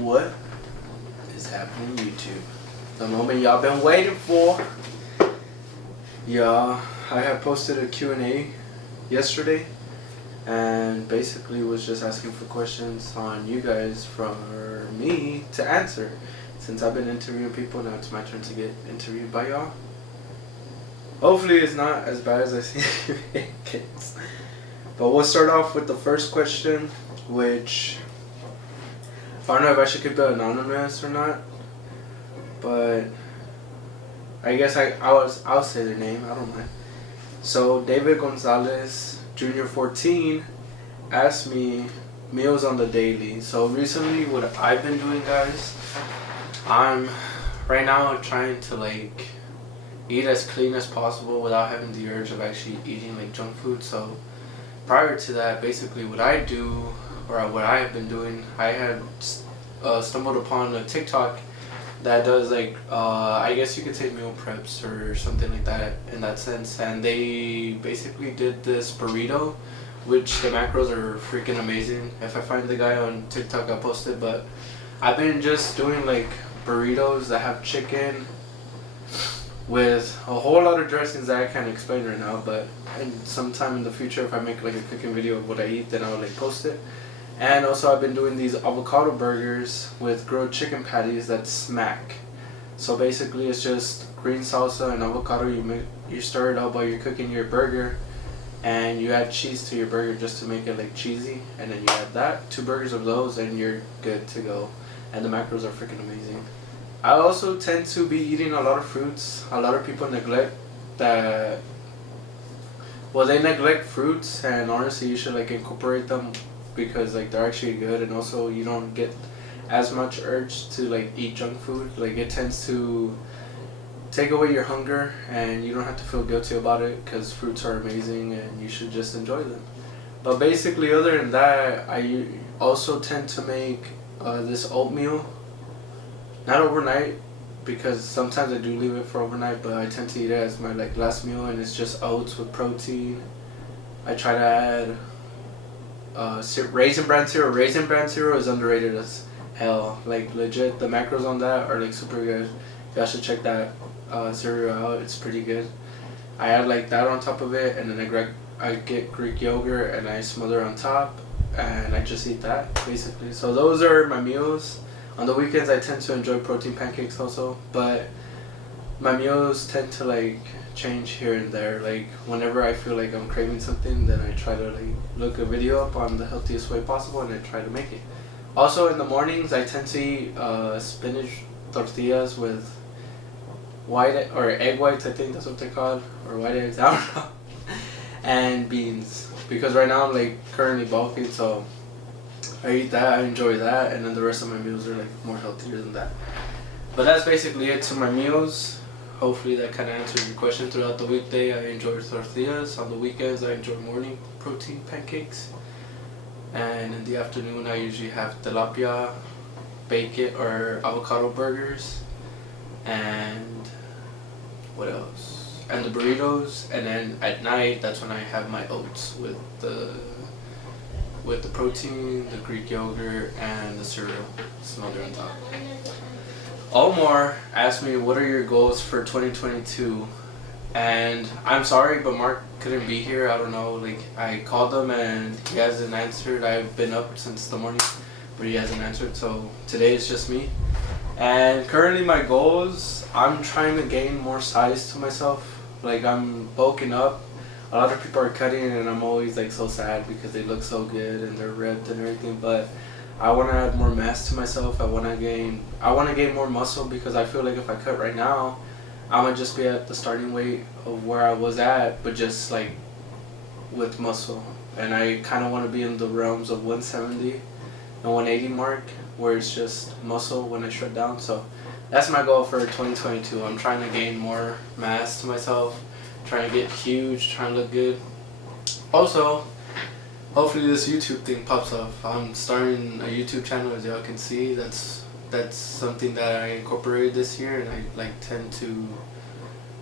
What is happening YouTube? The moment y'all been waiting for. Yeah, I have posted a Q&A yesterday and basically was just asking for questions on you guys for me to answer. Since I've been interviewing people, now it's my turn to get interviewed by y'all. Hopefully it's not as bad as I see it gets. But we'll start off with the first question, which I don't know if I should keep it anonymous or not, but I guess I'll say their name. I don't mind. So David Gonzalez Jr. 14 asked me meals on the daily. So recently, what I've been doing, guys, I'm right now trying to eat as clean as possible without having the urge of actually eating junk food. So prior to that, basically what I do, or what I have been doing, I had stumbled upon a TikTok that does I guess you could say meal preps or something like that in that sense, and they basically did this burrito, which the macros are freaking amazing. If I find the guy on TikTok, I'll post it. But I've been just doing burritos that have chicken with a whole lot of dressings that I can't explain right now, but sometime in the future, if I make a cooking video of what I eat, then I'll post it. And also I've been doing these avocado burgers with grilled chicken patties that smack. So basically it's just green salsa and avocado. You stir it up while you're cooking your burger, and you add cheese to your burger just to make it cheesy, and then you add that, 2 burgers of those, and you're good to go. And the macros are freaking amazing. I also tend to be eating a lot of fruits. A lot of people neglect that. Well, they neglect fruits, and honestly you should incorporate them because they're actually good, and also you don't get as much urge to eat junk food. It tends to take away your hunger, and you don't have to feel guilty about it because fruits are amazing and you should just enjoy them. But basically, other than that, I also tend to make this oatmeal, not overnight, because sometimes I do leave it for overnight, but I tend to eat it as my last meal, and it's just oats with protein. I try to add Raisin Bran cereal. Raisin Bran cereal is underrated as hell. Legit, the macros on that are super good. Y'all should check that cereal out. It's pretty good. I add that on top of it, and then I get Greek yogurt and I smother on top, and I just eat that basically. So those are my meals. On the weekends I tend to enjoy protein pancakes also, but my meals tend to change here and there. Whenever I feel I'm craving something, then I try to look a video up on the healthiest way possible, and I try to make it. Also in the mornings I tend to eat spinach tortillas with egg whites, I think that's what they're called, or white eggs, I don't know, and beans, because right now I'm currently bulking, so I eat that, I enjoy that, and then the rest of my meals are more healthier than that. But that's basically it to my meals. Hopefully that kind of answers your question. Throughout the weekday I enjoy tortillas. On the weekends I enjoy morning protein pancakes. And in the afternoon I usually have tilapia, bacon, or avocado burgers. And what else? And the burritos. And then at night, that's when I have my oats with the protein, the Greek yogurt, and the cereal smothered on top. Omar asked me, what are your goals for 2022? And I'm sorry, but Mark couldn't be here. I don't know, I called him and he hasn't answered. I've been up since the morning, but he hasn't answered. So today is just me. And currently my goals, I'm trying to gain more size to myself. I'm bulking up. A lot of people are cutting, and I'm always so sad because they look so good and they're ripped and everything, but I want to add more mass to myself. I want to gain more muscle, because I feel if I cut right now, I'm gonna just be at the starting weight of where I was at, but just with muscle. And I kind of want to be in the realms of 170 and 180 mark, where it's just muscle when I shred down. So that's my goal for 2022. I'm trying to gain more mass to myself, trying to get huge, trying to look good. Also, hopefully this YouTube thing pops up. I'm starting a YouTube channel, as y'all can see. That's something that I incorporated this year, and I tend to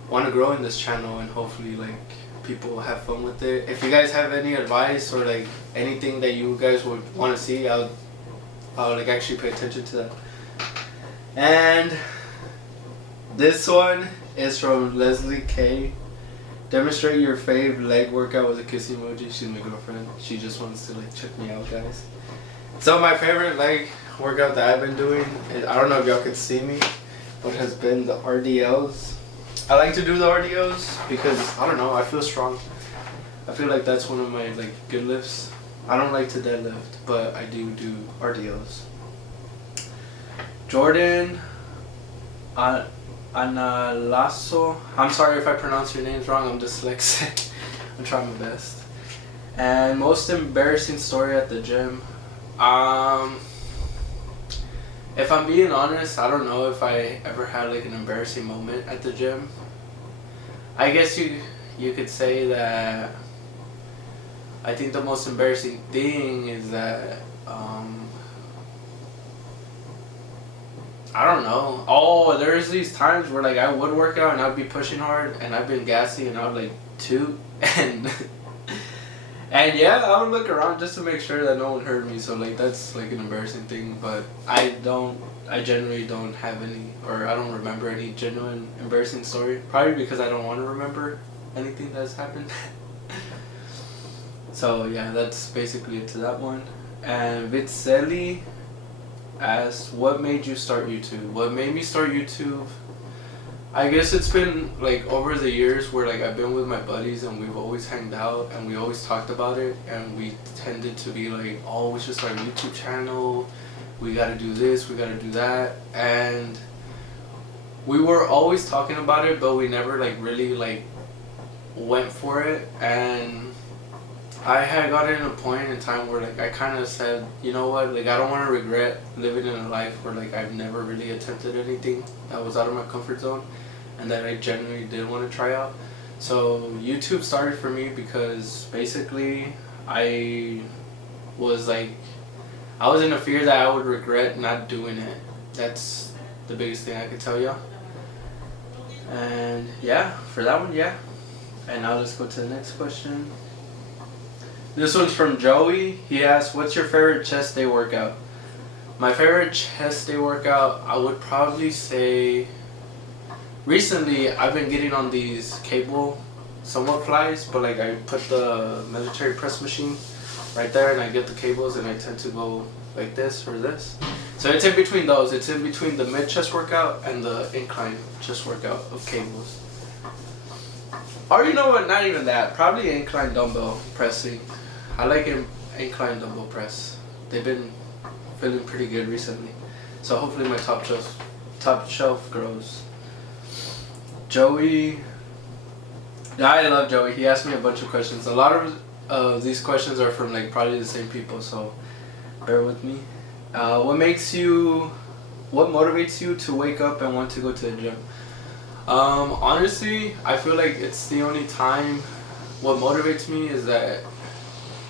want to grow in this channel, and hopefully people have fun with it. If you guys have any advice or anything that you guys would want to see, I'll like actually pay attention to that. And this one is from Leslie K. Demonstrate your fave leg workout with a kiss emoji. She's my girlfriend. She just wants to like check me out, guys. So my favorite leg workout that I've been doing, I don't know if y'all could see me, but has been the RDLs. I like to do the RDLs because I don't know, I feel strong. I feel like that's one of my like good lifts. I don't like to deadlift, but I do RDLs. Jordan Analasso. I'm sorry if I pronounce your names wrong. I'm dyslexic. I'm trying my best. And most embarrassing story at the gym. If I'm being honest, I don't know if I ever had like an embarrassing moment at the gym. I guess you could say that I think the most embarrassing thing is that I don't know. Oh, there's these times where like I would work out and I'd be pushing hard and I've been gassy and I would like toot and and yeah, I would look around just to make sure that no one heard me. So like that's like an embarrassing thing, but I generally don't have any, or I don't remember any genuine embarrassing story. Probably because I don't want to remember anything that's happened. So yeah, that's basically it to that one. And Vitseli asked, what made you start YouTube? What made me start YouTube? I guess it's been like over the years where like I've been with my buddies and we've always hanged out and we always talked about it, and we tended to be like, oh, we should start a YouTube channel, we gotta do this, we gotta do that, and we were always talking about it, but we never like really like went for it. And I had gotten to a point in time where like I kind of said, you know what, like I don't want to regret living in a life where like I've never really attempted anything that was out of my comfort zone and that I genuinely did want to try out. So YouTube started for me because basically I was in a fear that I would regret not doing it. That's the biggest thing I could tell you. And yeah, for that one, yeah. And now let's go to the next question. This one's from Joey. He asked, what's your favorite chest day workout? My favorite chest day workout, I would probably say, recently I've been getting on these cable somewhat flies, but like I put the military press machine right there and I get the cables and I tend to go like this or this. So it's in between those. It's in between the mid chest workout and the incline chest workout of cables. Or you know what, not even that. Probably incline dumbbell pressing. I like incline dumbbell press. They've been feeling pretty good recently. So hopefully my top shelf grows. Joey. I love Joey. He asked me a bunch of questions. A lot of these questions are from like probably the same people, so bear with me. What motivates you to wake up and want to go to the gym? Honestly, I feel like it's the only time. What motivates me is that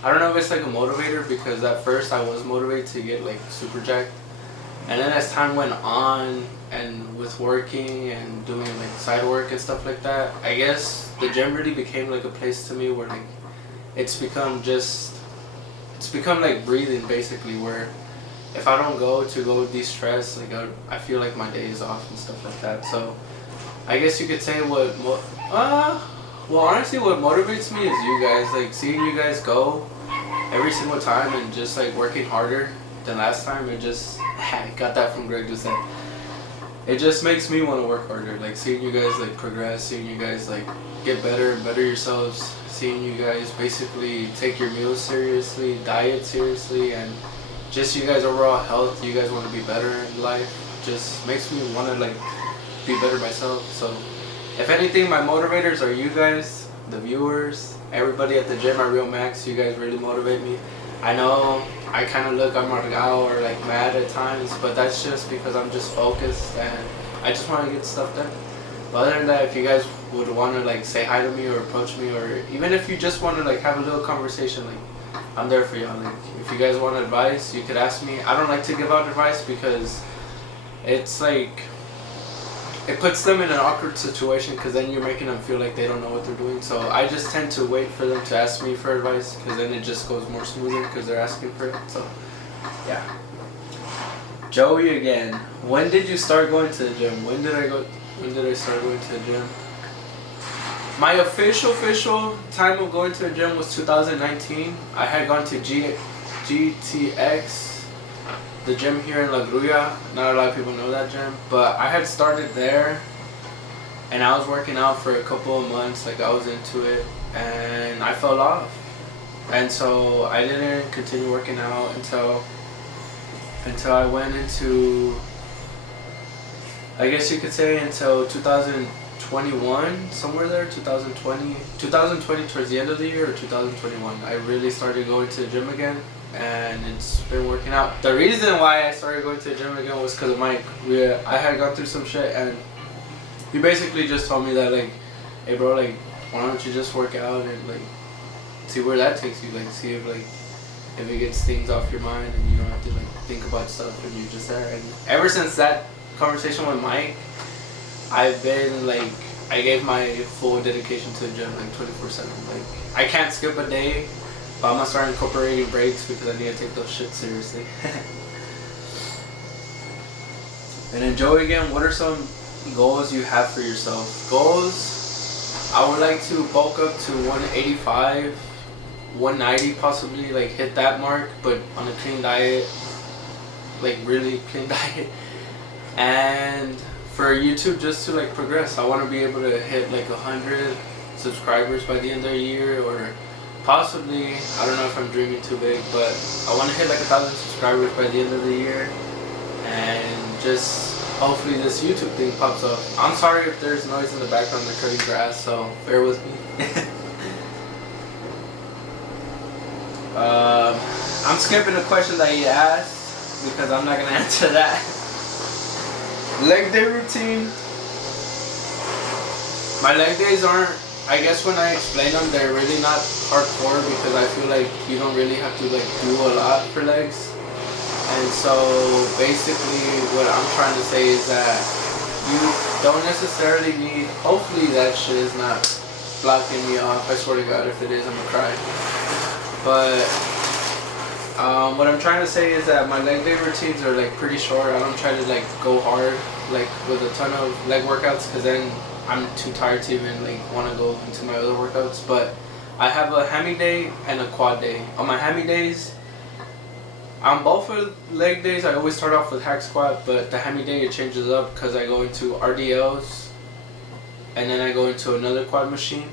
I don't know if it's like a motivator, because at first I was motivated to get like super jacked, and then as time went on and with working and doing like side work and stuff like that, I guess the gym really became like a place to me where like it's become like breathing basically, where if I don't go de-stress, like I feel like my day is off and stuff like that. So I guess you could say well, honestly, what motivates me is you guys, like seeing you guys go every single time and just like working harder than last time. It just, I got that from Greg just said. It just makes me want to work harder, like seeing you guys like progress, seeing you guys like get better and better yourselves, seeing you guys basically take your meals seriously, diet seriously, and just you guys overall health. You guys want to be better in life. Just makes me want to like be better myself. So if anything, my motivators are you guys, the viewers, everybody at the gym at Real Max. You guys really motivate me. I know I kind of look amargado or like mad at times, but that's just because I'm just focused and I just want to get stuff done. But other than that, if you guys would want to like say hi to me or approach me, or even if you just want to like have a little conversation, like I'm there for y'all. Like if you guys want advice, you could ask me. I don't like to give out advice because it's like, it puts them in an awkward situation, because then you're making them feel like they don't know what they're doing. So I just tend to wait for them to ask me for advice, because then it just goes more smoothly because they're asking for it. So yeah. Joey again. When did you start going to the gym? When did I start going to the gym? My official time of going to the gym was 2019. I had gone to GTX, the gym here in La Grulla. Not a lot of people know that gym, but I had started there, and I was working out for a couple of months. Like, I was into it, and I fell off, and so I didn't continue working out until I went into, I guess you could say, until 2021, somewhere there, 2020 towards the end of the year, or 2021. I really started going to the gym again, and it's been working out. The reason why I started going to the gym again was because of Mike. I had gone through some shit, and he basically just told me that, like, hey bro, like, why don't you just work out and, like, see where that takes you, like, see if, like, if it gets things off your mind and you don't have to, like, think about stuff and you're just there. And ever since that conversation with Mike, I've been, like, I gave my full dedication to the gym, like, 24/7. Like, I can't skip a day, but I'm gonna start incorporating breaks because I need to take those shit seriously. And then Joey again, what are some goals you have for yourself? Goals, I would like to bulk up to 185, 190 possibly, like hit that mark, but on a clean diet, like really clean diet. And for YouTube, just to like progress, I want to be able to hit like 100 subscribers by the end of the year, or possibly, I don't know if I'm dreaming too big, but I want to hit like 1,000 subscribers by the end of the year, and just hopefully this YouTube thing pops up. I'm sorry if there's noise in the background, they're cutting grass, so bear with me. I'm skipping a question that he asked because I'm not gonna answer that. Leg day routine. My leg days aren't, I guess when I explain them, they're really not hardcore because I feel like you don't really have to like do a lot for legs. And so basically what I'm trying to say is that you don't necessarily need, hopefully that shit is not blocking me off. I swear to God, if it is, I'm gonna cry. But what I'm trying to say is that my leg day routines are like pretty short. I don't try to like go hard like with a ton of leg workouts because then I'm too tired to even like want to go into my other workouts. But I have a hammy day and a quad day. On my hammy days, on both of leg days, I always start off with hack squat, but the hammy day it changes up because I go into RDLs and then I go into another quad machine,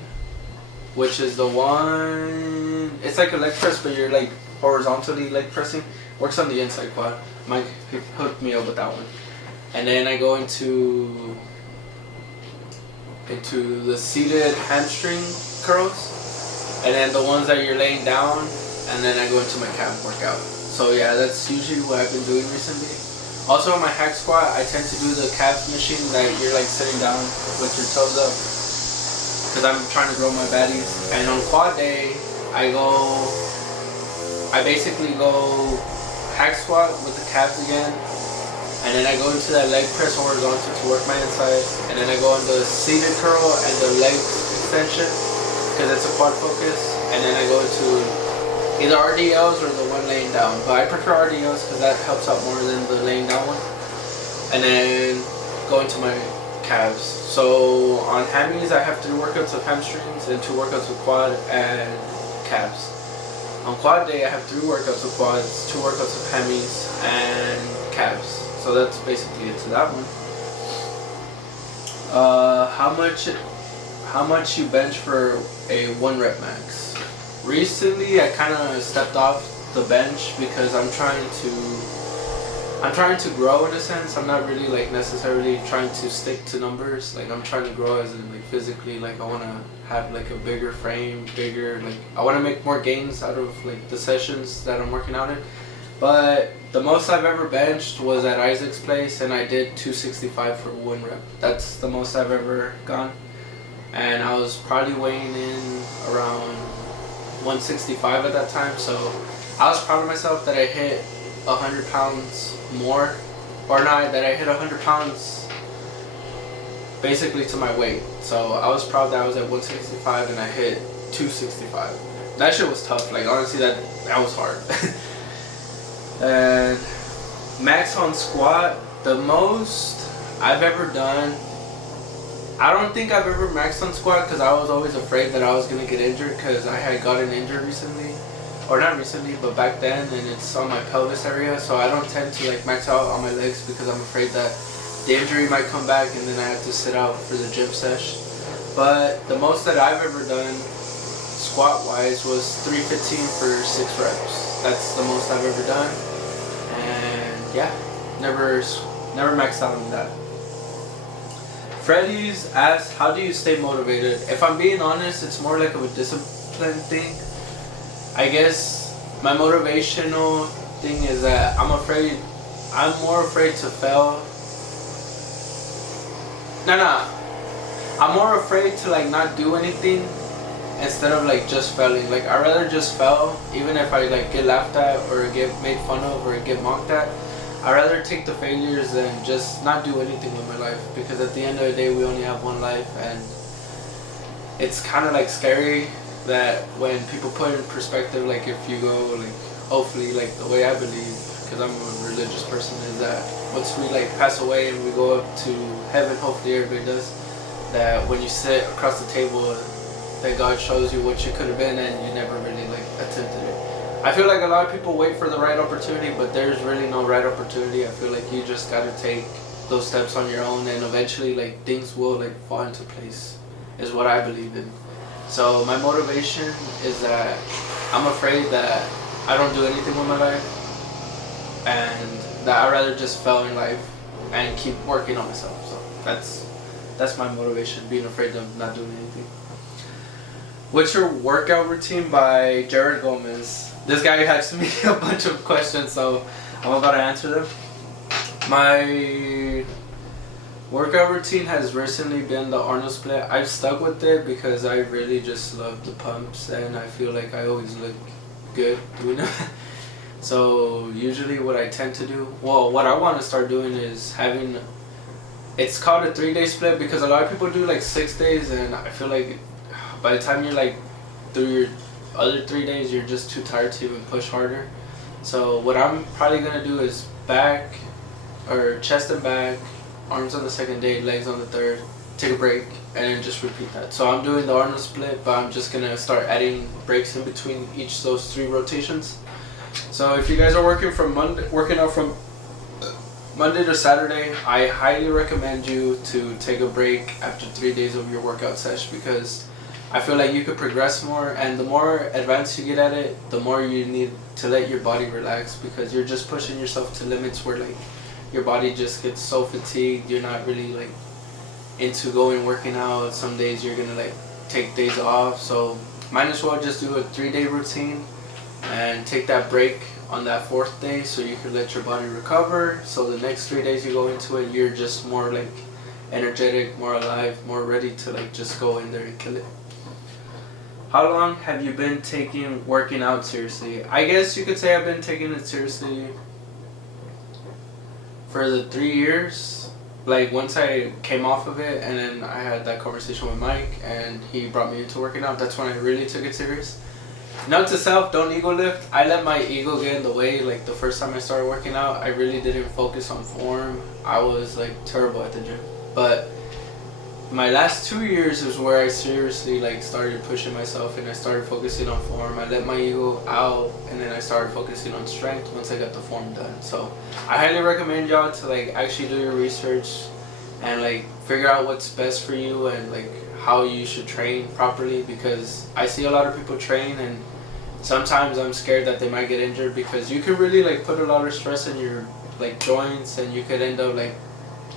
which is the one, it's like a leg press, but you're like horizontally leg pressing. Works on the inside quad. Mike hooked me up with that one. And then I go into the seated hamstring curls, and then the ones that you're laying down, and then I go into my calf workout. So yeah, that's usually what I've been doing recently. Also on my hack squat, I tend to do the calf machine that you're like sitting down with your toes up, because I'm trying to grow my baddies. And on quad day, I basically go hack squat with the calves again, and then I go into that leg press horizontal to work my inside, and then I go on the seated curl and the leg extension because it's a quad focus, and then I go into either RDLs or the one laying down, but I prefer RDLs because that helps out more than the laying down one. And then go into my calves. So on hammies, I have 3 workouts of hamstrings and 2 workouts of quad and calves. On quad day, I have 3 workouts of quads, 2 workouts of hammies, and calves. So that's basically it to that one. How much you bench for a 1 rep max? Recently, I kind of stepped off the bench because I'm trying to grow in a sense. I'm not really like necessarily trying to stick to numbers. Like I'm trying to grow as in like physically. Like I want to have like a bigger frame, like I want to make more gains out of like the sessions that I'm working out in. But the most I've ever benched was at Isaac's place, and I did 265 for 1 rep. That's the most I've ever gone, and I was probably weighing in around 165 at that time, so I was proud of myself that I hit 100 pounds more, or not, that I hit 100 pounds basically to my weight. So I was proud that I was at 165 and I hit 265. That shit was tough, like honestly that was hard. And Max on squat, the most I've ever done. I don't think I've ever maxed on squat because I was always afraid that I was gonna get injured because I had gotten injured recently, or not recently, but back then, and it's on my pelvis area. So I don't tend to like max out on my legs because I'm afraid that the injury might come back and then I have to sit out for the gym sesh. But the most that I've ever done squat wise was 315 for 6 reps. That's the most I've ever done, and yeah, never maxed out on that. Freddy's asked, how do you stay motivated? If I'm being honest, it's more like of a discipline thing. I guess my motivational thing is that I'm more afraid to fail. I'm more afraid to like not do anything instead of like just failing. Like I'd rather just fail, even if I like get laughed at or get made fun of or get mocked at. I'd rather take the failures than just not do anything with my life, because at the end of the day we only have one life, and it's kind of like scary that when people put in perspective, like if you go like hopefully like the way I believe, because I'm a religious person, is that once we like pass away and we go up to heaven, hopefully everybody does, that when you sit across the table that God shows you what you could have been and you never really like attempted it. I feel like a lot of people wait for the right opportunity, but there's really no right opportunity. I feel like you just gotta take those steps on your own, and eventually like things will like fall into place, is what I believe in. So my motivation is that I'm afraid that I don't do anything with my life, and that I'd rather just fail in life and keep working on myself. So that's my motivation, being afraid of not doing anything. What's your workout routine, by Jared Gomez? This guy asked me a bunch of questions, so I'm about to answer them. My workout routine has recently been the Arnold split. I've stuck with it because I really just love the pumps, and I feel like I always look good doing it. So usually what I tend to do, what I want to start doing is having, it's called a 3-day split because a lot of people do like 6 days, and I feel like by the time you're like through your other 3 days, you're just too tired to even push harder. So what I'm probably gonna do is back, or chest and back, arms on the second day, legs on the third, take a break, and then just repeat that. So I'm doing the Arnold split, but I'm just gonna start adding breaks in between each of those 3 rotations. So if you guys are working out from Monday to Saturday, I highly recommend you to take a break after 3 days of your workout session, because I feel like you could progress more, and the more advanced you get at it, the more you need to let your body relax, because you're just pushing yourself to limits where like your body just gets so fatigued, you're not really like into working out. Some days you're gonna like take days off, so might as well just do a 3-day routine and take that break on that 4th day so you can let your body recover, so the next 3 days you go into it, you're just more like energetic, more alive, more ready to like just go in there and kill it. How long have you been taking working out seriously? I guess you could say I've been taking it seriously for the 3 years. Like once I came off of it, and then I had that conversation with Mike and he brought me into working out, that's when I really took it serious. Note to self, don't ego lift. I let my ego get in the way. Like the first time I started working out, I really didn't focus on form. I was like terrible at the gym. But my last 2 years is where I seriously like started pushing myself, and I started focusing on form. I let my ego out, and then I started focusing on strength once I got the form done. So I highly recommend y'all to like actually do your research and like figure out what's best for you and like how you should train properly, because I see a lot of people train and sometimes I'm scared that they might get injured, because you could really like put a lot of stress in your like joints, and you could end up like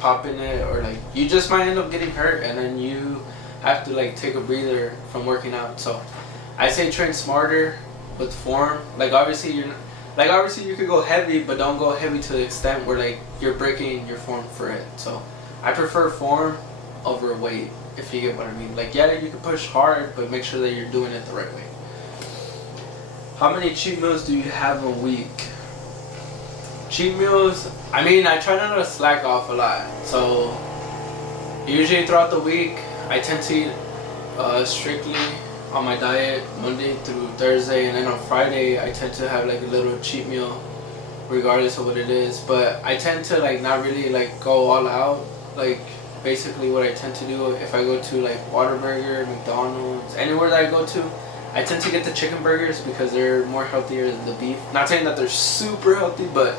popping it, or like you just might end up getting hurt, and then you have to like take a breather from working out. So I say train smarter with form. Like obviously you could go heavy, but don't go heavy to the extent where like you're breaking your form for it. So I prefer form over weight, if you get what I mean. Like yeah, you can push hard, but make sure that you're doing it the right way. How many cheat meals do you have a week? Cheat meals, I mean, I try not to slack off a lot. So usually throughout the week, I tend to eat strictly on my diet Monday through Thursday, and then on Friday I tend to have like a little cheat meal regardless of what it is. But I tend to like not really like go all out. Like basically what I tend to do if I go to like Whataburger, McDonald's, anywhere that I go to, I tend to get the chicken burgers because they're more healthier than the beef. Not saying that they're super healthy, but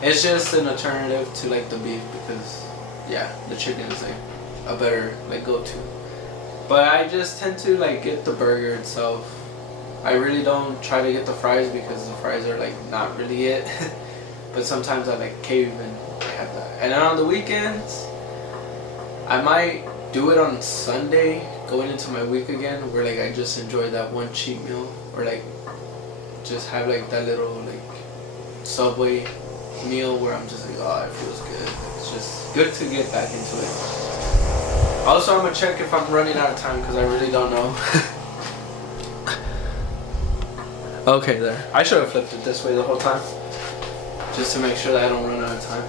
it's just an alternative to like the beef because yeah, the chicken is like a better like go-to. But I just tend to like get the burger itself. I really don't try to get the fries because the fries are like not really it. But sometimes I like cave and I have that. And then on the weekends, I might do it on Sunday, going into my week again, where like I just enjoy that one cheat meal, or like just have like that little like Subway meal where I'm just like, oh, it feels good. It's just good to get back into it. Also, I'm gonna check if I'm running out of time because I really don't know. Okay, there. I should have flipped it this way the whole time, just to make sure that I don't run out of time.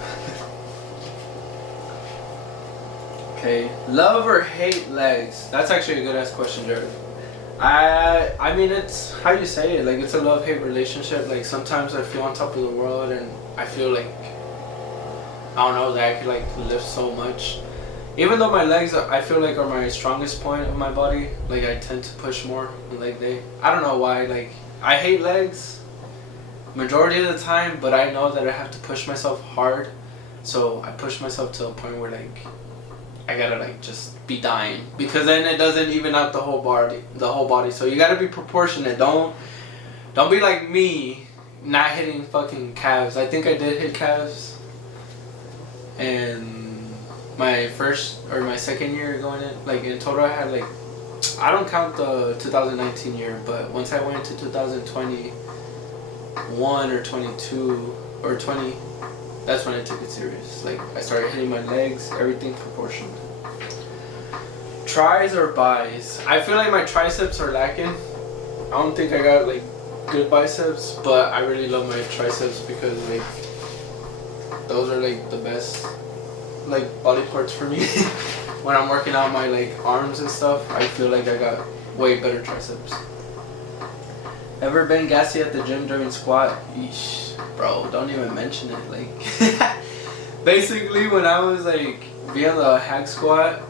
Okay, love or hate legs? That's actually a good ass question, Jared. I mean, it's how you say it. Like, it's a love-hate relationship. Like, sometimes I feel on top of the world, and I feel like I don't know that I could like lift so much. Even though my legs, I feel like are my strongest point of my body. Like, I tend to push more than leg day. I don't know why. Like, I hate legs majority of the time, but I know that I have to push myself hard. So I push myself to a point where like I gotta like just be dying, because then it doesn't even out the whole body. So you gotta be proportionate. Don't be like me, not hitting fucking calves. I think I did hit calves, and my first or my second year going in, like in total I had like, I don't count the 2019 year, but once I went into 2021 or 22 or 20, that's when I took it serious. Like, I started hitting my legs, everything proportioned. Tries or buys? I feel like my triceps are lacking. I don't think I got like good biceps, but I really love my triceps because like those are like the best like body parts for me. When I'm working out my like arms and stuff, I feel like I got way better triceps. Ever been gassy at the gym during squat? Eesh, bro, don't even mention it. Like, basically when I was like being the hack squat,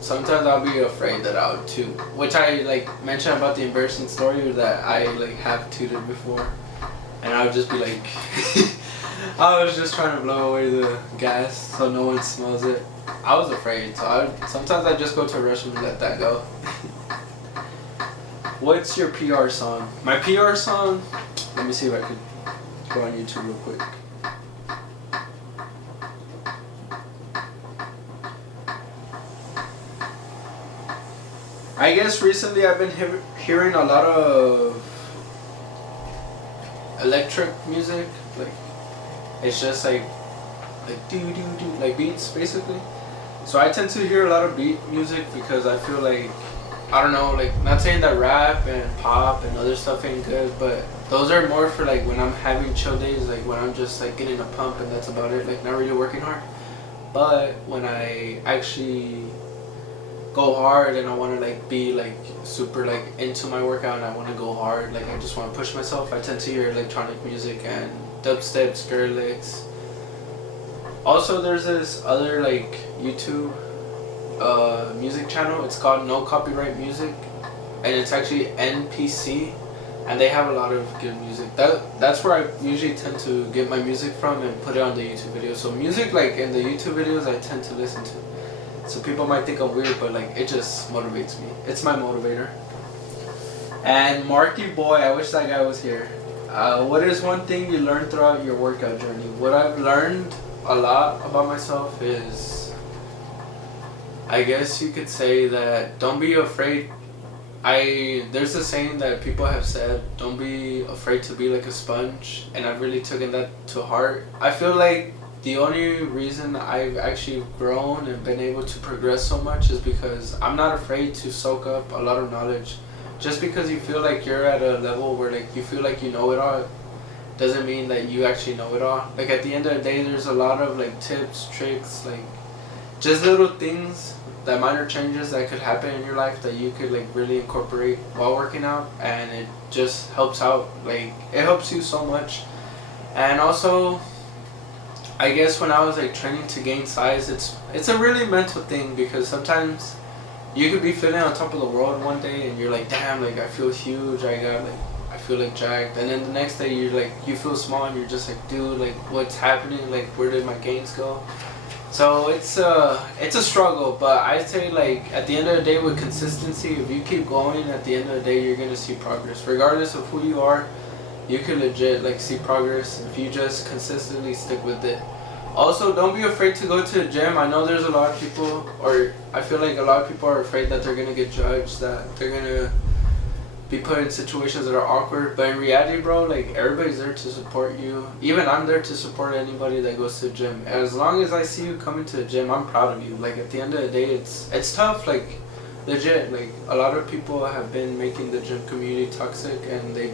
sometimes I'll be afraid that I would toot, which I like mentioned about the embarrassing story that I like have tooted before, and I would just be like, I was just trying to blow away the gas so no one smells it. I was afraid, so sometimes I just go to a restroom and let that go. What's your PR song? My PR song, let me see if I could go on YouTube real quick. I guess recently I've been hearing a lot of electric music. Like, it's just like do like beats basically. So I tend to hear a lot of beat music because I feel like, I don't know, like, not saying that rap and pop and other stuff ain't good, but those are more for like when I'm having chill days, like when I'm just like getting a pump and that's about it, like not really working hard. But when I actually go hard and I want to like be like super like into my workout and I want to go hard, like I just want to push myself, I tend to hear electronic music and dubstep, Skrillex. Also, there's this other like YouTube music channel. It's called No Copyright Music, and it's actually NPC, and they have a lot of good music. That's where I usually tend to get my music from and put it on the YouTube videos. So music like in the YouTube videos I tend to listen to. So people might think I'm weird, but like it just motivates me. It's my motivator. And Marky Boy, I wish that guy was here. What is one thing you learned throughout your workout journey? What I've learned a lot about myself is, I guess you could say that don't be afraid. There's a saying that people have said, don't be afraid to be like a sponge, and I've really taken that to heart. I feel like the only reason I've actually grown and been able to progress so much is because I'm not afraid to soak up a lot of knowledge. Just because you feel like you're at a level where like you feel like you know it all doesn't mean that you actually know it all. Like at the end of the day, there's a lot of like tips, tricks, like just little things that minor changes that could happen in your life that you could like really incorporate while working out, and it just helps out. Like it helps you so much. And also, I guess when I was like training to gain size, it's a really mental thing, because sometimes you could be feeling on top of the world one day and you're like, damn, like I feel huge, I feel like jacked, and then the next day you're like, you feel small and you're just like, dude, like what's happening, like where did my gains go? So it's a struggle, but I say like at the end of the day, with consistency, if you keep going, at the end of the day you're gonna see progress. Regardless of who you are, you can legit like see progress if you just consistently stick with it. Also, don't be afraid to go to the gym. I know there's a lot of people, or I feel like a lot of people are afraid that they're gonna get judged, that they're gonna be put in situations that are awkward, but in reality, bro, like everybody's there to support you. Even I'm there to support anybody that goes to the gym. As long as I see you coming to the gym, I'm proud of you. Like at the end of the day, it's tough, like legit. Like a lot of people have been making the gym community toxic, and they've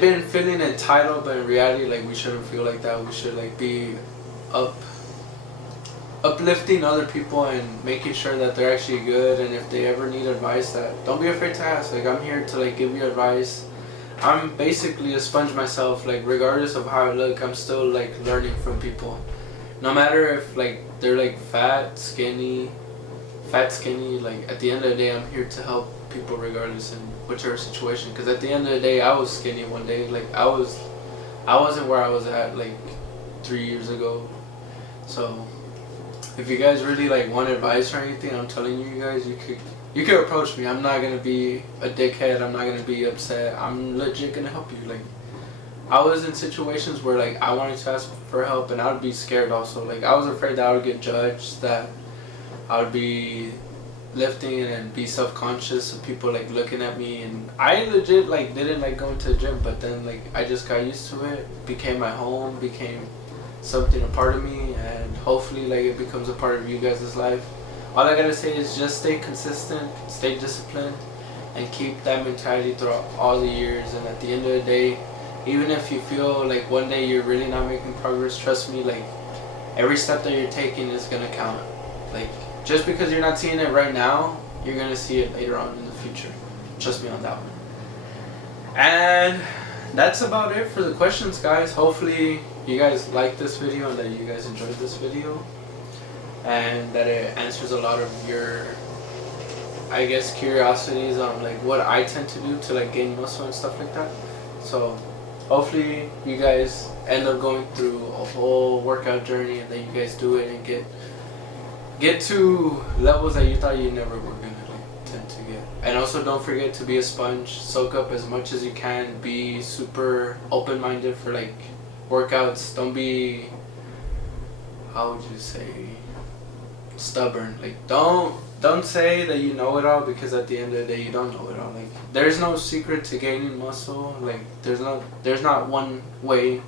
been feeling entitled, but in reality, like we shouldn't feel like that. We should like be uplifting other people and making sure that they're actually good, and if they ever need advice, that don't be afraid to ask. Like I'm here to like give you advice. I'm basically a sponge myself. Like regardless of how I look, I'm still like learning from people, no matter if like they're like fat skinny. Like at the end of the day, I'm here to help people regardless in whichever situation, because at the end of the day, I was skinny one day. Like I wasn't where I was at like 3 years ago. So if you guys really like want advice or anything, I'm telling you guys, you could approach me. I'm not gonna be a dickhead. I'm not gonna be upset. I'm legit gonna help you. Like I was in situations where like I wanted to ask for help, and I would be scared also. Like I was afraid that I would get judged, that I would be lifting and be self-conscious of people like looking at me, and I legit like didn't like going to the gym, but then like I just got used to it, became my home, became something a part of me, and hopefully like it becomes a part of you guys' life. All I gotta say is just stay consistent, stay disciplined, and keep that mentality throughout all the years. And at the end of the day, even if you feel like one day you're really not making progress, trust me, like every step that you're taking is gonna count. Like just because you're not seeing it right now, you're gonna see it later on in the future. Trust me on that one. And that's about it for the questions, guys. Hopefully you guys like this video and that you guys enjoyed this video, and that it answers a lot of your, I guess, curiosities on like what I tend to do to like gain muscle and stuff like that. So hopefully you guys end up going through a whole workout journey, and then you guys do it and get to levels that you thought you never were gonna like tend to get. And also don't forget to be a sponge, soak up as much as you can, be super open-minded for like workouts. Don't be, how would you say, stubborn. Like don't say that you know it all, because at the end of the day you don't know it all. Like there's no secret to gaining muscle. Like there's not one way.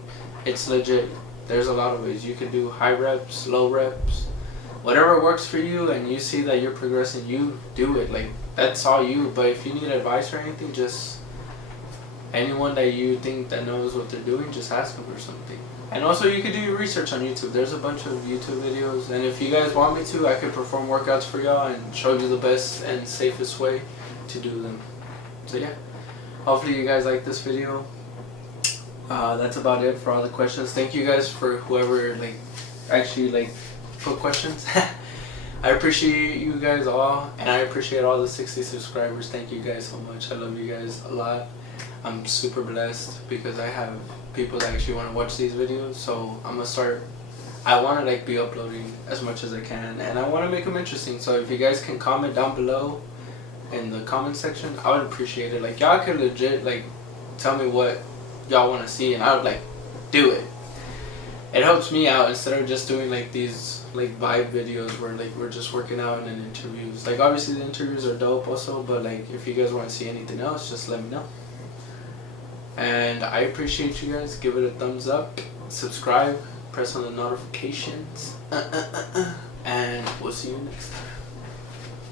It's legit, there's a lot of ways. You can do high reps, low reps, whatever works for you, and you see that you're progressing, you do it. Like that's all you. But if you need advice or anything, just anyone that you think that knows what they're doing, just ask them or something. And also you could do your research on YouTube. There's a bunch of YouTube videos, and if you guys want me to, I could perform workouts for y'all and show you the best and safest way to do them. So yeah, hopefully you guys like this video. That's about it for all the questions. Thank you guys for whoever like actually like put questions. I appreciate you guys all, and I appreciate all the 60 subscribers. Thank you guys so much. I love you guys a lot. I'm super blessed because I have people that actually want to watch these videos. So I want to like be uploading as much as I can, and I want to make them interesting. So if you guys can comment down below in the comment section, I would appreciate it. Like y'all could legit like tell me what y'all want to see, and I would like do it. It helps me out instead of just doing like these like vibe videos where like we're just working out and then interviews. Like obviously the interviews are dope also, but like if you guys want to see anything else, just let me know. And I appreciate you guys. Give it a thumbs up, subscribe, press on the notifications, and we'll see you next time.